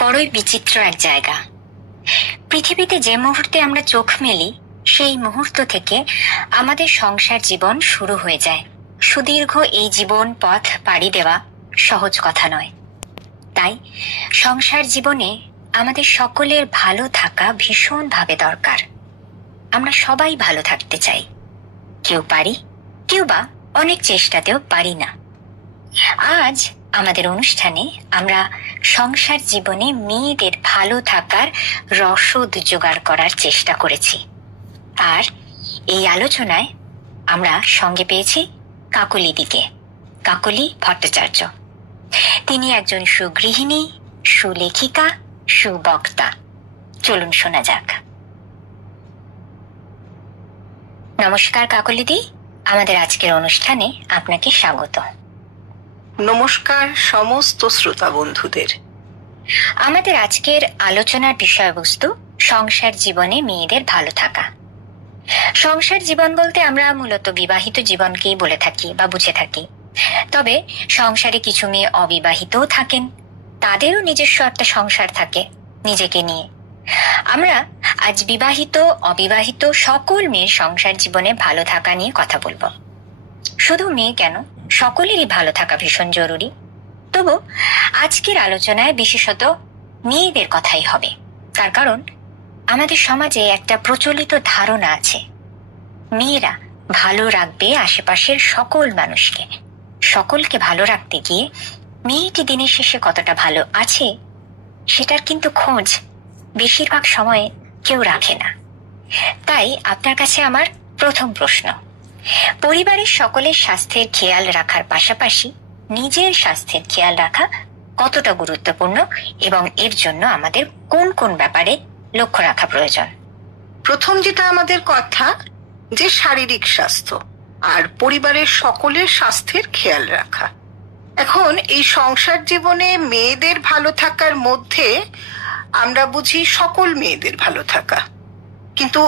বড়ই বিচিত্র এক জায়গা। পৃথিবীতে যে মুহূর্তে আমরা চোখ মেলি সেই মুহূর্ত থেকে আমাদের সংসার জীবন শুরু হয়ে যায়। সুদীর্ঘ এই জীবন পথ পাড়ি দেওয়া সহজ কথা নয়। তাই সংসার জীবনে আমাদের সকলের ভালো থাকা ভীষণভাবে দরকার। আমরা সবাই ভালো থাকতে চাই, কেউ পারি, কেউ বা অনেক চেষ্টাতেও পারি না। আজ আমাদের অনুষ্ঠানে আমরা সংসার জীবনে মেয়েদের ভালো থাকার রসদ জোগাড় করার চেষ্টা করেছি। আর এই আলোচনায় আমরা সঙ্গে পেয়েছি কাকলিদিকে, কাকলি ভট্টাচার্য। তিনি একজন সুগৃহিণী, সুলেখিকা, সুবক্তা। চলুন শোনা যাক। নমস্কার কাকলিদি, আমাদের আজকের অনুষ্ঠানে আপনাকে স্বাগত। নমস্কার সমস্ত শ্রোতা বন্ধুদের। আমাদের আজকের আলোচনার বিষয়বস্তু সংসার জীবনে মেয়েদের ভালো থাকা। সংসার জীবন বলতে আমরা মূলত বিবাহিত জীবনকেই বলে থাকি বা বুঝে থাকি। তবে সংসারে কিছু মেয়ে অবিবাহিতও থাকেন, তাদেরও নিজস্ব একটা সংসার থাকে নিজেকে নিয়ে। আমরা আজ বিবাহিত অবিবাহিত সকল মেয়ের সংসার জীবনে ভালো থাকা নিয়ে কথা বলবো। শুধু মেয়ে কেন, সকলেরই ভালো থাকা ভীষণ জরুরি। তবু আজকের আলোচনায় বিশেষত মেয়েদের কথাই হবে। তার কারণ আমাদের সমাজে একটা প্রচলিত ধারণা আছে, মেয়েরা ভালো রাখবে আশেপাশের সকল মানুষকে। সকলকে ভালো রাখতে গিয়ে মেয়েটি দিনের শেষে কতটা ভালো আছে সেটার কিন্তু খোঁজ বেশিরভাগ সময়ে কেউ রাখে না। তাই আপনার কাছে আমার প্রথম প্রশ্ন, পরিবারের সকলের স্বাস্থ্যের খেয়াল রাখার পাশাপাশি নিজের স্বাস্থ্যের খেয়াল রাখা কতটা গুরুত্বপূর্ণ এবং এর জন্য আমাদের কোন কোন ব্যাপারে লক্ষ্য রাখা প্রয়োজন? প্রথম যেটা আমাদের কথা, যে শারীরিক স্বাস্থ্য আর পরিবারের সকলের স্বাস্থ্যের খেয়াল রাখা। এখন এই সংসার জীবনে মেয়েদের ভালো থাকার মধ্যে আমরা বুঝি সকল মেয়েদের ভালো থাকা, কিন্তু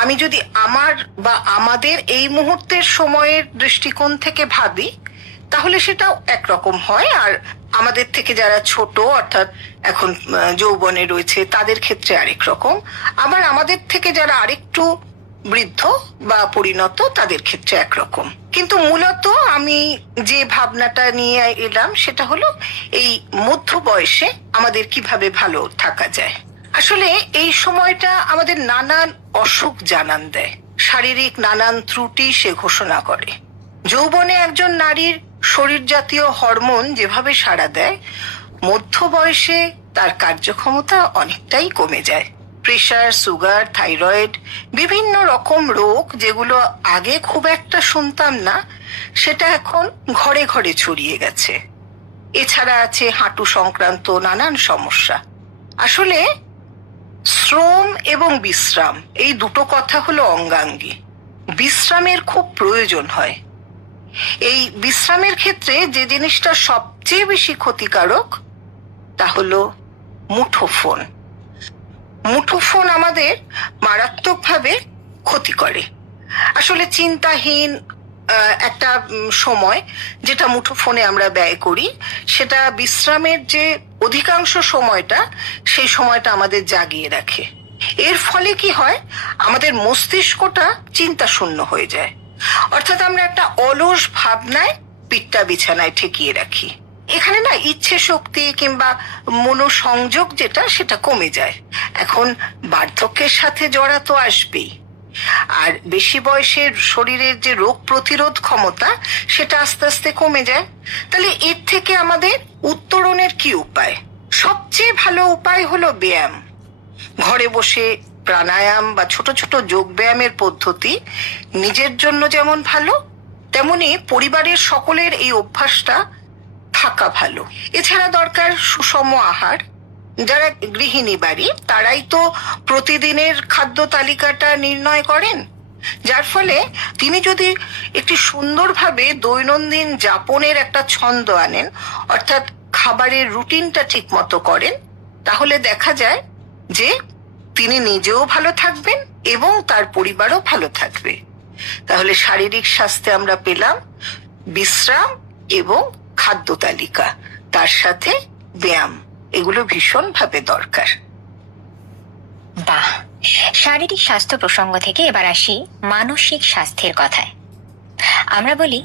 আমি যদি আমার বা আমাদের এই মুহূর্তের সময়ের দৃষ্টিকোণ থেকে ভাবি তাহলে সেটাও একরকম হয়। আর আমাদের থেকে যারা ছোট, অর্থাৎ এখন যৌবনে রয়েছে, তাদের ক্ষেত্রে আরেক রকম। আবার আমাদের থেকে যারা আরেকটু বৃদ্ধ বা পরিণত, তাদের ক্ষেত্রে একরকম। কিন্তু মূলত আমি যে ভাবনাটা নিয়ে এলাম সেটা হলো এই মধ্য বয়সে আমাদের কিভাবে ভালো থাকা যায়। আসলে এই সময়টা আমাদের নানান অসুখ জানান দেয়, শারীরিক নানান ত্রুটি সে ঘোষণা করে। যৌবনে একজন নারীর শরীর জাতীয় হরমোন যেভাবে সাড়া দেয়, মধ্য বয়সে তার কার্যক্ষমতা অনেকটাই কমে যায়। প্রেশার, সুগার, থাইরয়েড, বিভিন্ন রকম রোগ যেগুলো আগে খুব একটা শুনতাম না, সেটা এখন ঘরে ঘরে ছড়িয়ে গেছে। এছাড়া আছে হাঁটু সংক্রান্ত নানান সমস্যা। আসলে শ্রম এবং বিশ্রাম এই দুটো কথা হলো অঙ্গাঙ্গী। বিশ্রামের খুব প্রয়োজন হয়। এই বিশ্রামের ক্ষেত্রে যে জিনিসটা সবচেয়ে বেশি ক্ষতিকারক তা হলো মুঠোফোন। মুঠোফোন আমাদের মারাত্মকভাবে ক্ষতি করে। আসলে চিন্তাহীন একটা সময় যেটা মুঠোফোনে আমরা ব্যয় করি, সেটা বিশ্রামের যে অধিকাংশ সময়টা, সেই সময়টা আমাদের জাগিয়ে রাখে। এর ফলে কি হয়, আমাদের মস্তিষ্কটা চিন্তা শূন্য হয়ে যায়। অর্থাৎ আমরা একটা অলস ভাবনায় পিঠটা বিছানায় ঠেকিয়ে রাখি। এখানে না ইচ্ছে শক্তি কিংবা মনোসংযোগ যেটা, সেটা কমে যায়। এখন বার্ধক্যের সাথে জড়া তো আসবেই, আর বেশি বয়সের শরীরের যে রোগ প্রতিরোধ ক্ষমতা, সেটা আস্তে আস্তে কমে যায়। তাহলে এর থেকে আমাদের উত্তরণের কি উপায়? সবচেয়ে ভালো উপায় হলো ব্যায়াম। ঘরে বসে প্রাণায়াম বা ছোট ছোট যোগ ব্যায়ামের পদ্ধতি নিজের জন্য যেমন ভালো, তেমনি পরিবারের সকলের এই অভ্যাসটা থাকা ভালো। এছাড়া দরকার সুষম আহার। যারা গৃহিণী বাড়ি, তারাই তো প্রতিদিনের খাদ্য তালিকাটা নির্ণয় করেন, যার ফলে তিনি যদি একটি সুন্দরভাবে দৈনন্দিন যাপনের একটা ছন্দ আনেন, অর্থাৎ খাবারের রুটিনটা ঠিক মতো করেন, তাহলে দেখা যায় যে তিনি নিজেও ভালো থাকবেন এবং তার পরিবারও ভালো থাকবে। তাহলে শারীরিক স্বাস্থ্যে আমরা পেলাম বিশ্রাম এবং খাদ্য তালিকা, তার সাথে ব্যায়াম। এগুলো ভীষণভাবে দরকার। বাহ, শারীরিক স্বাস্থ্য প্রসঙ্গ থেকে এবার আসি মানসিক স্বাস্থ্যের কথায়। আমরা বলি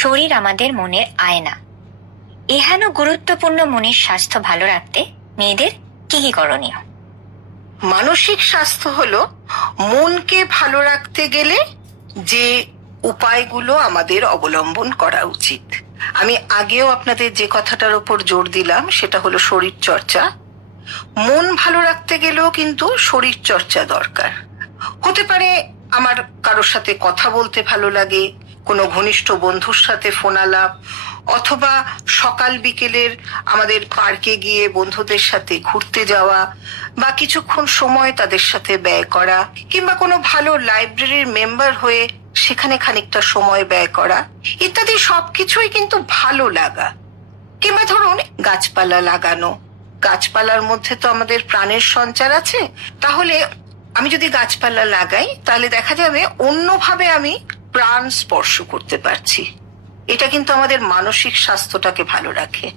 শরীর আমাদের মনের আয়না। এহেন গুরুত্বপূর্ণ মনের স্বাস্থ্য ভালো রাখতে মেয়েদের কি কি করণীয়? মানসিক স্বাস্থ্য হলো মনকে ভালো রাখতে গেলে যে উপায়গুলো আমাদের অবলম্বন করা উচিত। আমি আগেও আপনাদের যে কথাটার উপর জোর দিলাম সেটা হলো শরীর চর্চা। মন ভালো রাখতে গেলেও কিন্তু শরীর চর্চা দরকার। হতে পারে আমার কারোর সাথে কথা বলতে ভালো লাগে, কোনো ঘনিষ্ঠ বন্ধুর সাথে ফোন আলাপ, অথবা সকাল বিকেলের আমাদের পার্কে গিয়ে বন্ধুদের সাথে ঘুরতে যাওয়া, বা কিছুক্ষণ সময় তাদের সাথে ব্যয় করা, কিংবা কোনো ভালো লাইব্রেরির মেম্বার হয়ে সেখানে খানিকটা সময় ব্যয় করা, ইত্যাদি সবকিছুই কিন্তু ভালো লাগা। কিংবা ধরুন গাছপালা লাগানো, গাছপালার মধ্যে তো আমাদের প্রাণের সঞ্চার আছে। তাহলে আমি যদি গাছপালা লাগাই তাহলে দেখা যাবে অন্যভাবে আমি প্রাণ স্পর্শ করতে পারছি। এটা কিন্তু আমাদের মানসিক স্বাস্থ্যটাকে ভালো রাখে।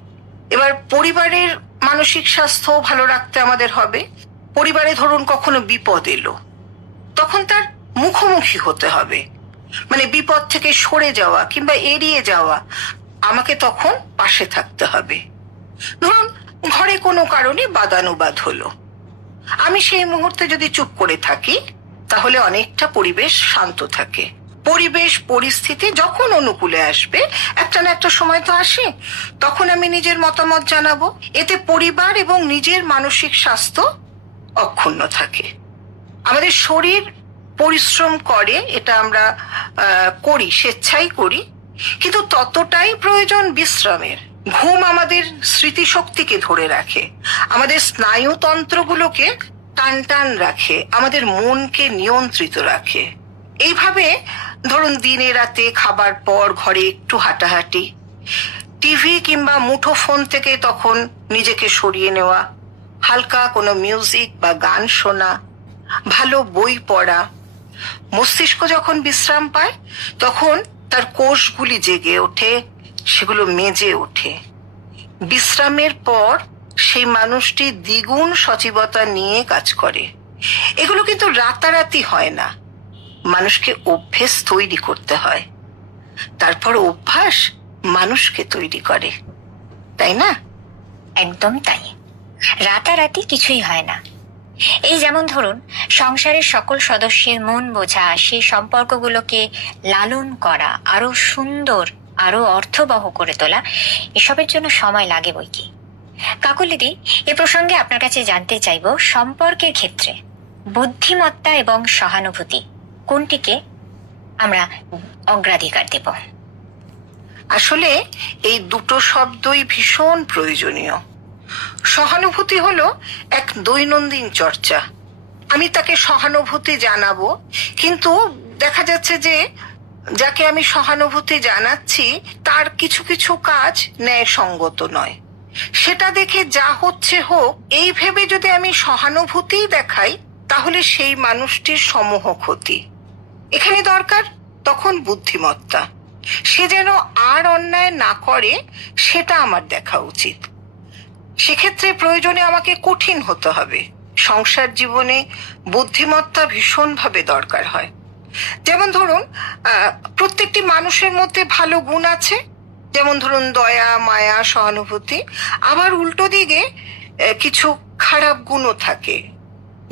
এবার পরিবারের মানসিক স্বাস্থ্য ভালো রাখতে আমাদের হবে, পরিবারে ধরুন কখনো বিপদ এলো, তখন তার মুখোমুখি হতে হবে। মানে বিপদ থেকে সরে যাওয়া কিংবা এড়িয়ে যাওয়া, আমাকে তখন পাশে থাকতে হবে। ধরুন ঘরে কোনো কারণে বাদানুবাদ হলো, আমি সেই মুহূর্তে যদি চুপ করে থাকি তাহলে অনেকটা পরিবেশ শান্ত থাকে। পরিবেশ পরিস্থিতি যখন অনুকূলে আসবে, একটা না একটা সময় তো আসে, তখন আমি নিজের মতামত জানাবো। এতে পরিবার এবং নিজের মানসিক স্বাস্থ্য অক্ষুণ্ণ থাকে। আমাদের শরীর পরিশ্রম করে, এটা আমরা করি, স্বেচ্ছাই করি, কিন্তু ততটাই প্রয়োজন বিশ্রামের। ঘুম আমাদের স্মৃতিশক্তিকে ধরে রাখে, আমাদের স্নায়ুতন্ত্রগুলোকে টান টান রাখে, আমাদের মনকে নিয়ন্ত্রিত রাখে। এইভাবে ধরুন দিনে রাতে খাবার পর ঘরে একটু হাঁটাহাঁটি, টিভি কিংবা মুঠো ফোন থেকে তখন নিজেকে সরিয়ে নেওয়া, হালকা কোনো মিউজিক বা গান শোনা, ভালো বই পড়া। মস্তিষ্ক যখন বিশ্রাম পায় তখন তার কোষগুলি জেগে ওঠে, সেগুলো মেজে ওঠে। বিশ্রামের পর সেই মানুষটি দ্বিগুণ সজীবতা নিয়ে কাজ করে। এগুলো কিন্তু রাতারাতি হয় না, মানুষকে অভ্যেস তৈরি করতে হয়, তারপর অভ্যাস মানুষকে তৈরি করে, তাই না? একদম তাই, রাতারাতি কিছুই হয় না। এই যেমন ধরুন সংসারের সকল সদস্যের মন বোঝা, সেই সম্পর্কগুলোকে লালন করা, আরো সুন্দর, আরো অর্থবহ করে তোলা, এসবের জন্য সময় লাগে বইকি। কাকুলিদি, এ প্রসঙ্গে আপনার কাছে জানতে চাইব, সম্পর্কের ক্ষেত্রে বুদ্ধিমত্তা এবং সহানুভূতি কোনটিকে আমরা অগ্রাধিকার দেব? আসলে এই দুটো শব্দই ভীষণ প্রয়োজনীয়। সহানুভূতি হলো এক দৈনন্দিন চর্চা। আমি তাকে সহানুভূতি জানাবো, কিন্তু দেখা যাচ্ছে যে যাকে আমি সহানুভূতি জানাচ্ছি তার কিছু কিছু কাজ ন্যায়সঙ্গত নয়। সেটা দেখে যা হচ্ছে হোক এই ভেবে যদি আমি সহানুভূতি দেখাই তাহলে সেই মানুষটির সমূহ ক্ষতি। এখানে দরকার তখন বুদ্ধিমত্তা। সে যেন আর অন্যায় না করে সেটা আমার দেখা উচিত। সেক্ষেত্রে প্রয়োজনে আমাকে কঠিন হতে হবে। সংসার জীবনে বুদ্ধিমত্তা ভীষণভাবে দরকার হয়। যেমন ধরুন প্রত্যেকটি মানুষের মধ্যে ভালো গুণ আছে, যেমন ধরুন দয়া, মায়া, সহানুভূতি। আবার উল্টো দিকে কিছু খারাপ গুণও থাকে,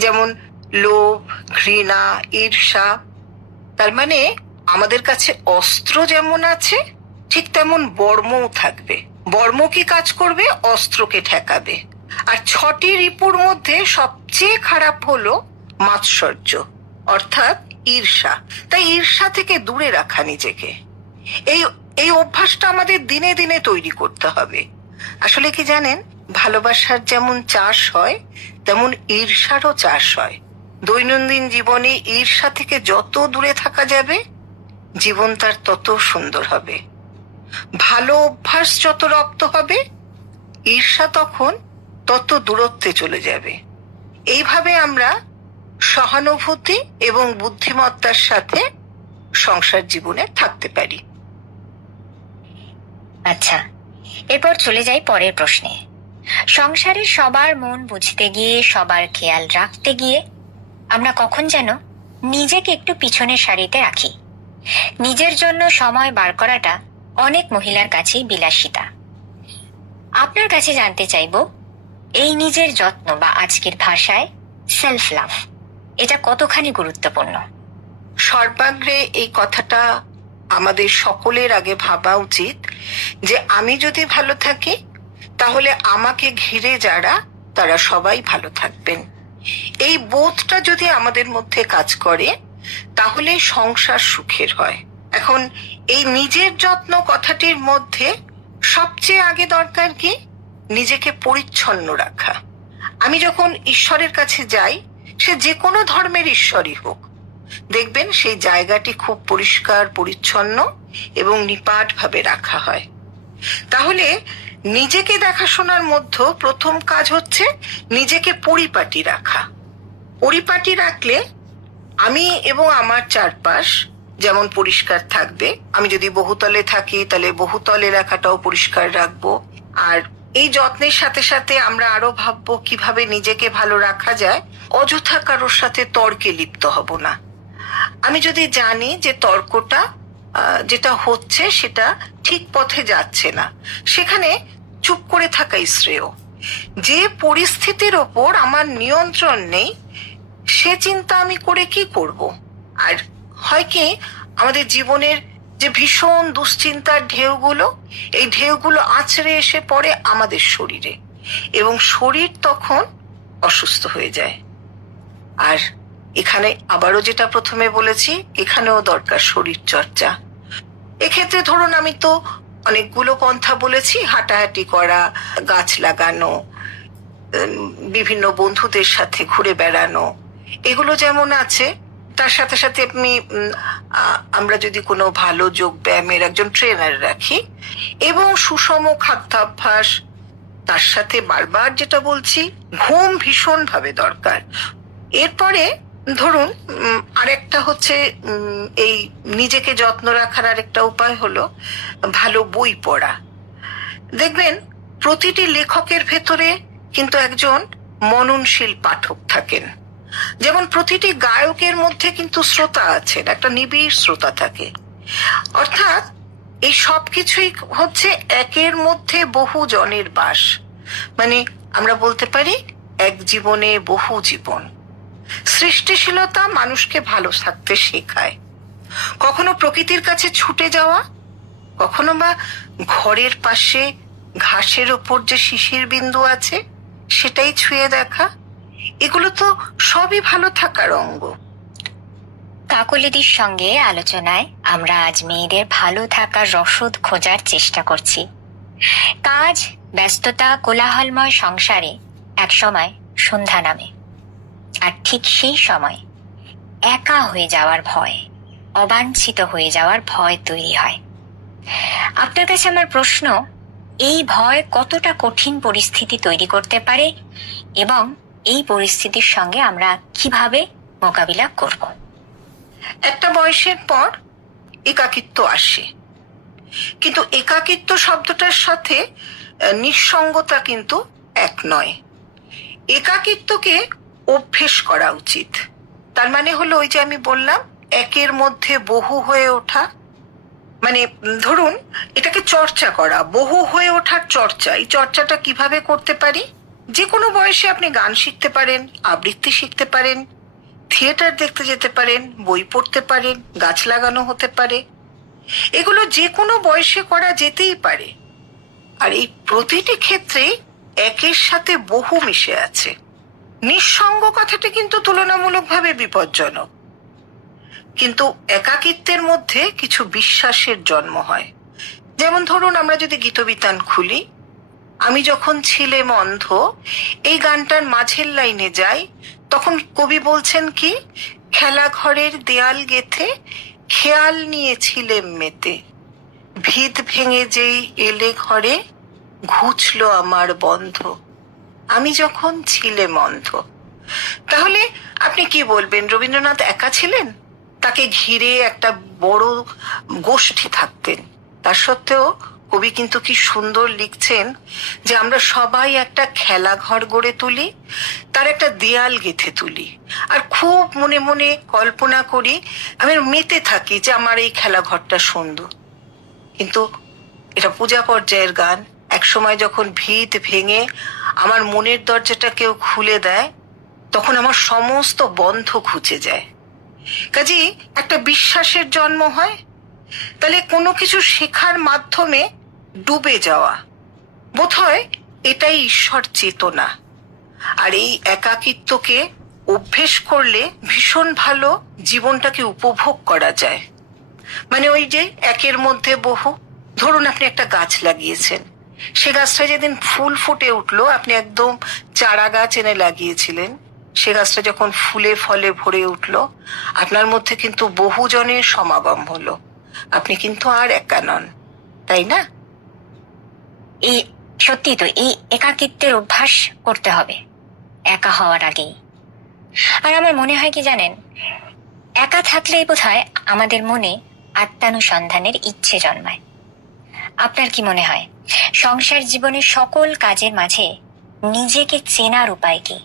যেমন লোভ, ঘৃণা, ঈর্ষা। তার মানে আমাদের কাছে অস্ত্র যেমন আছে ঠিক তেমন বর্মও থাকবে। বর্ম কি কাজ করবে? অস্ত্রকে ঠেকাবে। আর 6টি রিপুর মধ্যে সবচেয়ে খারাপ হলো মাৎসর্য, অর্থাৎ ঈর্ষা। তাই ঈর্ষা থেকে দূরে রাখা নিজেকে, এই অভ্যাসটা আমাদের দিনে দিনে তৈরি করতে হবে। আসলে কি জানেন, ভালোবাসার যেমন চাষ হয় তেমন ঈর্ষারও চাষ হয়। দৈনন্দিন জীবনে ঈর্ষা থেকে যত দূরে থাকা যাবে জীবন তার তত সুন্দর হবে। ভালো অভ্যাস যত রপ্ত হবে ঈর্ষা তখন তত দূরত্বে চলে যাবে। এইভাবে আমরা সহানুভূতি এবং বুদ্ধিমত্তার সাথে সংসার জীবনে থাকতে পারি। আচ্ছা, এরপর চলে যাই পরের প্রশ্নে। সংসারের সবার মন বুঝতে গিয়ে, সবার খেয়াল রাখতে গিয়ে আমরা কখন যেন নিজেকে একটু পিছনের সারিতে রাখি। নিজের জন্য সময় বার করাটা অনেক মহিলার কাছেই বিলাসিতা। আপনার কাছে জানতে চাইব, এই নিজের যত্ন বা আজকের ভাষায় সেলফ লাভ, এটা কতখানি গুরুত্বপূর্ণ? সর্বাগ্রে এই কথাটা আমাদের সকলের আগে ভাবা উচিত যে আমি যদি ভালো থাকি তাহলে আমাকে ঘিরে যারা, তারা সবাই ভালো থাকবেন। এই বোধটা যদি আমাদের মধ্যে কাজ করে তাহলে সংসার সুখের হয়। এখন এই নিজের যত্ন কথাটির মধ্যে সবচেয়ে আগে দরকার কি? নিজেকে পরিচ্ছন্ন রাখা। আমি যখন ঈশ্বরের কাছে যাই, সে যে কোনো ধর্মের ঈশ্বরই হোক, দেখবেন সেই জায়গাটি খুব পরিষ্কার পরিচ্ছন্ন এবং নিপাট ভাবে রাখা হয়। তাহলে নিজেকে দেখাশোনার মধ্যে প্রথম কাজ হচ্ছে নিজেকে পরিপাটি রাখা। পরিপাটি রাখলে আমি এবং আমার চারপাশ যেমন পরিষ্কার থাকবে। আমি যদি বহুতলে থাকি তাহলে বহুতল এলাকাটাও পরিষ্কার রাখবো। আর এই যত্নের সাথে সাথে আমরা আরো ভাববো কিভাবে নিজেকে ভালো রাখা যায়। অযথা কারোর সাথে তর্কে লিপ্ত হব না। আমি যদি জানি যে তর্কটা যেটা হচ্ছে সেটা ঠিক পথে যাচ্ছে না, সেখানে চুপ করে থাকাই শ্রেয়। যে পরিস্থিতির ওপর আমার নিয়ন্ত্রণ নেই সে চিন্তা আমি করে কি করব? আর হয় কি, আমাদের জীবনের যে ভীষণ দুশ্চিন্তার ঢেউগুলো, এই ঢেউগুলো আছড়ে এসে পড়ে আমাদের শরীরে এবং শরীর তখন অসুস্থ হয়ে যায়। আর এখানে আবারও যেটা প্রথমে বলেছি, এখানেও দরকার শরীর চর্চা। এক্ষেত্রে ধরুন আমি তো অনেকগুলো পন্থা বলেছি, হাঁটাহাঁটি করা, গাছ লাগানো, বিভিন্ন বন্ধুদের সাথে ঘুরে বেড়ানো, এগুলো যেমন আছে, তার সাথে সাথে আমরা যদি কোনো ভালো যোগ ব্যায়ামের একজন ট্রেনার রাখি এবং সুষম খাদ্যাভ্যাস, তার সাথে বারবার যেটা বলছি, ঘুম ভীষণ ভাবে দরকার। এরপরে ধরুন আরেকটা হচ্ছে এই নিজেকে যত্ন রাখার আরেকটা উপায় হলো ভালো বই পড়া। দেখবেন প্রতিটি লেখকের ভেতরে কিন্তু একজন মননশীল পাঠক থাকেন। যেমন প্রতিটি গায়কের মধ্যে কিন্তু শ্রোতা আছেন, একটা নিবিড় শ্রোতা থাকে। অর্থাৎ এই সবকিছুই হচ্ছে একের মধ্যে বহু জনের বাস। মানে আমরা বলতে পারি এক জীবনে বহু জীবন। সৃষ্টিশীলতা মানুষকে ভালো থাকতে শেখায়। কখনো প্রকৃতির কাছে ছুটে যাওয়া, কখনো বা ঘরের পাশে ঘাসের ওপর যে শিশির বিন্দু আছে সেটাই ছুঁয়ে দেখা, এগুলো তো সবই ভালো থাকার অঙ্গ। কাকলিদির সঙ্গে আলোচনায় আমরা আজ মেয়েদের ভালো থাকার রসদ খোঁজার চেষ্টা করছি। কাজ, ব্যস্ততা, কোলাহলময় সংসারে একসময় সন্ধ্যা নামে, আর ঠিক সেই সময় একা হয়ে যাওয়ার ভয়, অবাঞ্ছিত হয়ে যাওয়ার ভয় তৈরি হয়। আপনার কাছে আমার প্রশ্ন, এই ভয় কতটা কঠিন পরিস্থিতি তৈরি করতে পারে এবং এই পরিস্থিতির সঙ্গে আমরা কিভাবে মোকাবিলা করব? একটা বয়সের পর একাকিত্ব আসে, কিন্তু একাকিত্ব শব্দটার সাথে নিঃসঙ্গতা কিন্তু এক নয়। একাকিত্বকে অভ্যেস করা উচিত। তার মানে হলো ওই যে আমি বললাম একের মধ্যে বহু হয়ে ওঠা, মানে ধরুন এটাকে চর্চা করা, বহু হয়ে ওঠার চর্চা। এই চর্চাটা কিভাবে করতে পারি? যে কোনো বয়সে আপনি গান শিখতে পারেন, আবৃত্তি শিখতে পারেন, থিয়েটার দেখতে যেতে পারেন, বই পড়তে পারেন, গাছ লাগানো হতে পারে। এগুলো যে কোনো বয়সে করা যেতেই পারে। আর এই প্রতিটি ক্ষেত্রে একের সাথে বহু মিশে আছে। নিঃসঙ্গ কথাটি কিন্তু তুলনামূলকভাবে বিপজ্জনক, কিন্তু একাকিত্বের মধ্যে কিছু বিশ্বাসের জন্ম হয়। যেমন ধরুন আমরা যদি গীতবিতান খুলি, আমি যখন ছিলেম অন্ধ, এই গানটার মাঝের লাইনে যাই, তখন কবি বলছেন কি, খেলা ঘরের দেয়াল গেথে খেয়াল নিয়েছিলেম মেতে, ভিত ভেঙে যেই এলে ঘরে ঘুচলো আমার বন্ধ। আমি যখন ছিলেম অন্ধ। তাহলে আপনি কি বলবেন, রবীন্দ্রনাথ একা ছিলেন? তাকে ঘিরে একটা বড় গোষ্ঠী থাকতেন, তা সত্ত্বেও কবি কিন্তু কি সুন্দর লিখছেন যে আমরা সবাই একটা খেলাঘর গড়ে তুলি, তার একটা দেয়াল গেঁথে তুলি, আর খুব মনে মনে কল্পনা করি, আমি মেতে থাকি যে আমার এই খেলাঘরটা সুন্দর। কিন্তু এটা পূজা পর্যায়ের গান। একসময় যখন ভিত ভেঙে আমার মনের দরজাটা কেউ খুলে দেয়, তখন আমার সমস্ত বন্ধ ঘুচে যায়। কাজেই একটা বিশ্বাসের জন্ম হয়। তাহলে কোনো কিছু শেখার মাধ্যমে ডুবে যাওয়া, বোধহয় এটাই ঈশ্বর চেতনা। আর এই একাকিত্বকে অভ্যেস করলে ভীষণ ভালো জীবনটাকে উপভোগ করা যায়। মানে ওই যে একের মধ্যে বহু। ধরুন আপনি একটা গাছ লাগিয়েছেন, সে গাছটা যেদিন ফুল ফুটে উঠলো, আপনি একদম চারা গাছ এনে লাগিয়েছিলেন, সে গাছটা যখন ফুলে ফলে ভরে উঠলো, আপনার মধ্যে কিন্তু বহুজনের সমাগম হলো। আপনি কিন্তু আর একা নন, তাই না? এই সত্যি তো, এই একাকিত্বের অভ্যাস করতে হবে একা হওয়ার আগেই। আর আমার মনে হয় কি জানেন, একা থাকলেই বোধহয় আমাদের মনে আত্মানুসন্ধানের ইচ্ছে জন্মায়। আপনার কি মনে হয় সংসার জীবনের সকল কাজের মাঝে নিজেকে চেনার উপায় কি?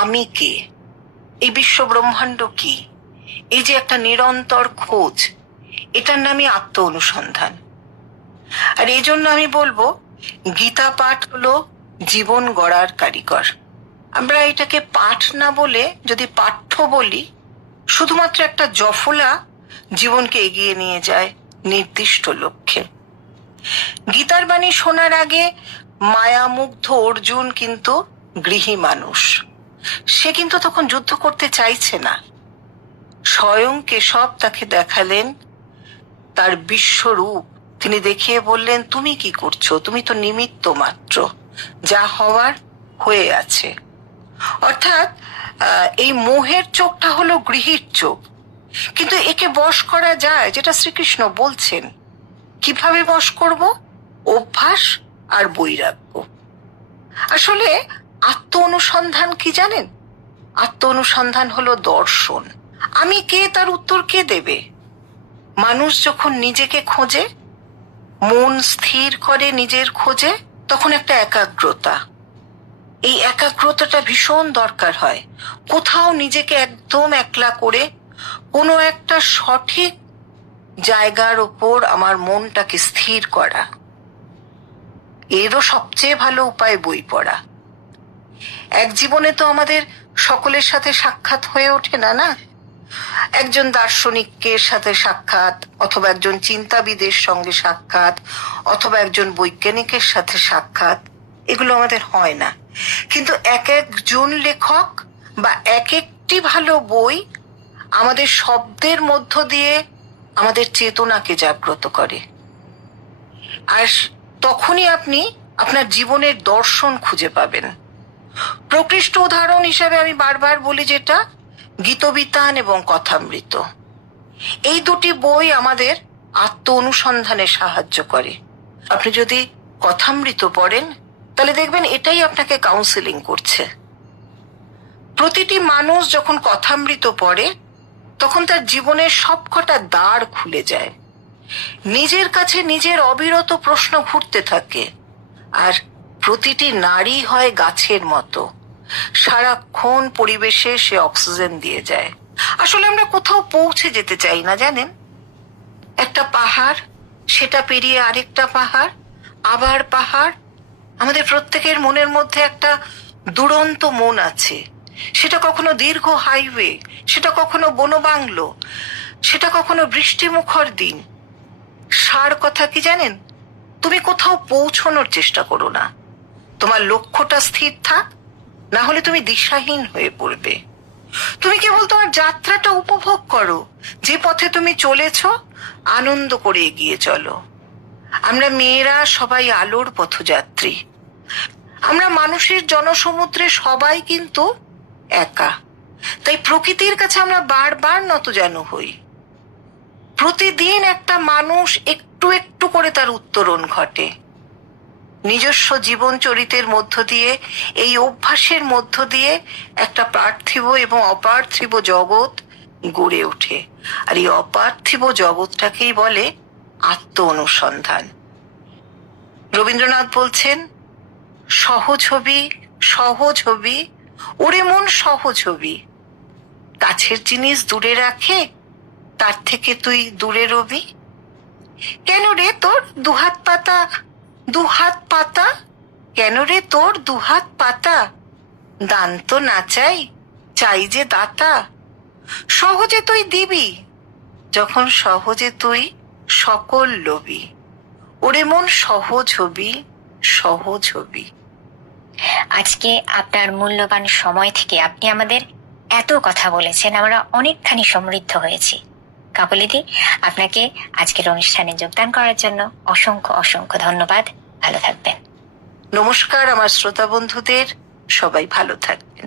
আমি কে, এই বিশ্ব ব্রহ্মাণ্ড কি, এই যে একটা নিরন্তর খোঁজ, এটার নামই আত্ম অনুসন্ধান। আর এই জন্য আমি বলবো গীতা পাঠ হলো জীবন গড়ার কারিগর। আমরা এটাকে পাঠ না বলে যদি পাঠ্য বলি, শুধুমাত্র একটা জফলা জীবনকে এগিয়ে নিয়ে যায় নির্দিষ্ট লক্ষ্যে। গীতার বাণী শোনার আগে মায়ামুগ্ধ অর্জুন কিন্তু গৃহী মানুষ। সে কিন্তু তখন যুদ্ধ করতে চাইছে না। স্বয়ং কেশব তাকে দেখালেন তার বিশ্বরূপ। তিনি দেখিয়ে বললেন, তুমি কি করছো? তুমি তো নিমিত্ত মাত্র, যা হওয়ার হয়ে আছে। অর্থাৎ এই মোহের চোখটা হলো গৃহীর চোখ, কিন্তু একে বশ করা যায়, যেটা শ্রীকৃষ্ণ বলছেন। কিভাবে বশ করব? অভ্যাস আর বৈরাগ্য। আসলে আত্ম অনুসন্ধান কি জানেন? আত্ম অনুসন্ধান হলো দর্শন। আমি কে, তার উত্তর কে দেবে? মানুষ যখন নিজেকে খোঁজে, মন স্থির করে নিজের খোঁজে, তখন একটা একাগ্রতা, এই একাগ্রতাটা ভীষণ দরকার হয়। কোথাও নিজেকে একদম একলা করে কোনো একটা সঠিক জায়গার উপর আমার মনটাকে স্থির করা। এরও সবচেয়ে ভালো উপায় বই পড়া। এক জীবনে তো আমাদের সকলের সাথে সাক্ষাৎ হয়ে ওঠে না, না? একজন দার্শনিকের সাথে সাক্ষাৎ, অথবা একজন চিন্তাবিদের সঙ্গে সাক্ষাৎ, অথবা একজন বৈজ্ঞানিকের সাথে সাক্ষাৎ, এগুলো আমাদের হয় না। কিন্তু এক একজন লেখক বা এক একটি ভালো বই আমাদের শব্দের মধ্য দিয়ে আমাদের চেতনাকে জাগ্রত করে। আর তখনই আপনি আপনার জীবনের দর্শন খুঁজে পাবেন। প্রকৃষ্ট উদাহরণ হিসাবে আমি বারবার বলি যেটা, গীতবিতান এবং কথামৃত। এই দুটি বই আমাদের আত্ম অনুসন্ধানে সাহায্য করে। আপনি যদি কথামৃত পড়েন, তাহলে দেখবেন এটাই আপনাকে কাউন্সেলিং করছে। প্রতিটি মানুষ যখন কথামৃত পড়ে, তখন তার জীবনের সবকটা দ্বার খুলে যায়। নিজের কাছে নিজের অবিরত প্রশ্ন ঘুরতে থাকে। আর প্রতিটি নারী হয় গাছের মতো, সারাক্ষণ পরিবেশে সে অক্সিজেন দিয়ে যায়। আসলে আমরা কোথাও পৌঁছে যেতে চাই না, জানেন? একটা পাহাড়, সেটা পেরিয়ে আরেকটা পাহাড়, আবার পাহাড়। আমাদের প্রত্যেকের মনের মধ্যে একটা দুরন্ত মন আছে। সেটা কখনো দীর্ঘ হাইওয়ে, সেটা কখনো বনবাংলো, সেটা কখনো বৃষ্টিমুখর দিন। সার কথা কি জানেন? তুমি কোথাও পৌঁছানোর চেষ্টা করো না, তোমার লক্ষ্যটা স্থির থাক, না হলে তুমি দিশাহীন হয়ে পড়বে। তুমি কেবল তোমার যাত্রাটা উপভোগ করো, যে পথে তুমি চলেছ, আনন্দ করে এগিয়ে চলো। আমরা মেয়েরা সবাই আলোর পথযাত্রী। আমরা মানুষের জনসমুদ্রে সবাই কিন্তু একা। তাই প্রকৃতির কাছে আমরা বারবার নতজানু হই। প্রতিদিন একটা মানুষ একটু একটু করে তার উত্তরণ ঘটে। নিজস্ব জীবন চরিতের মধ্য দিয়ে, এই অভ্যাসের মধ্য দিয়ে একটা পার্থিব এবং অপার্থিব জগৎ গড়ে ওঠে। আর এই অপার্থিব জগৎটাকেই বলে আত্ম অনুসন্ধান। রবীন্দ্রনাথ বলছেন, সহজ হবি, সহজ হবি, ওরে মন সহজ হবি। কাছের জিনিস দূরে রাখে, তার থেকে তুই দূরে রবি। কেন রে তোর দুহাত পাতা, দুহাত পাতা, কেন রে তোর দুহাত পাতা? দান তো না চাই, চাই যে দাতা। সহজে তুই দিবি, যখন সহজে তুই সকল লবি। ওরে মন সহজ হবি, সহজ হবি। আজকে আপনার মূল্যবান সময় থেকে আপনি আমাদের এত কথা বলেছেন, আমরা অনেকখানি সমৃদ্ধ হয়েছি। কাকলিদি, আপনাকে আজকের অনুষ্ঠানে যোগদান করার জন্য অসংখ্য অসংখ্য ধন্যবাদ। ভালো থাকবেন। নমস্কার আমার শ্রোতা বন্ধুদের, সবাই ভালো থাকবেন।